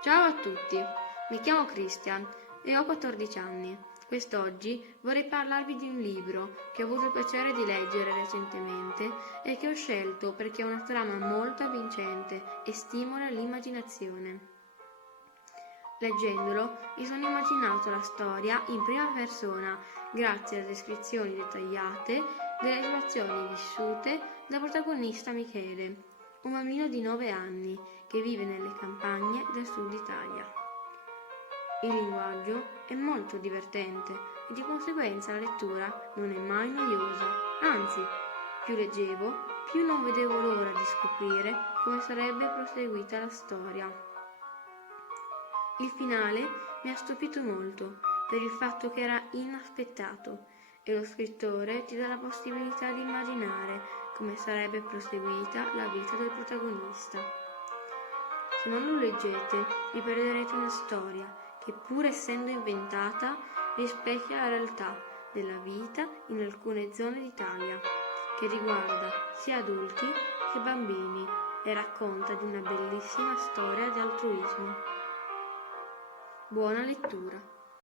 Ciao a tutti, mi chiamo Christian e ho 14 anni. Quest'oggi vorrei parlarvi di un libro che ho avuto il piacere di leggere recentemente e che ho scelto perché ha una trama molto avvincente e stimola l'immaginazione. Leggendolo mi sono immaginato la storia in prima persona grazie alle descrizioni dettagliate delle situazioni vissute dal protagonista Michele, un bambino di 9 anni che vive nelle campagne del sud Italia. Il linguaggio è molto divertente e di conseguenza la lettura non è mai noiosa, anzi, più leggevo, più non vedevo l'ora di scoprire come sarebbe proseguita la storia. Il finale mi ha stupito molto per il fatto che era inaspettato e lo scrittore ti dà la possibilità di immaginare come sarebbe proseguita la vita del protagonista. Se non lo leggete vi perderete una storia che, pur essendo inventata, rispecchia la realtà della vita in alcune zone d'Italia, che riguarda sia adulti che bambini e racconta di una bellissima storia di altruismo. Buona lettura!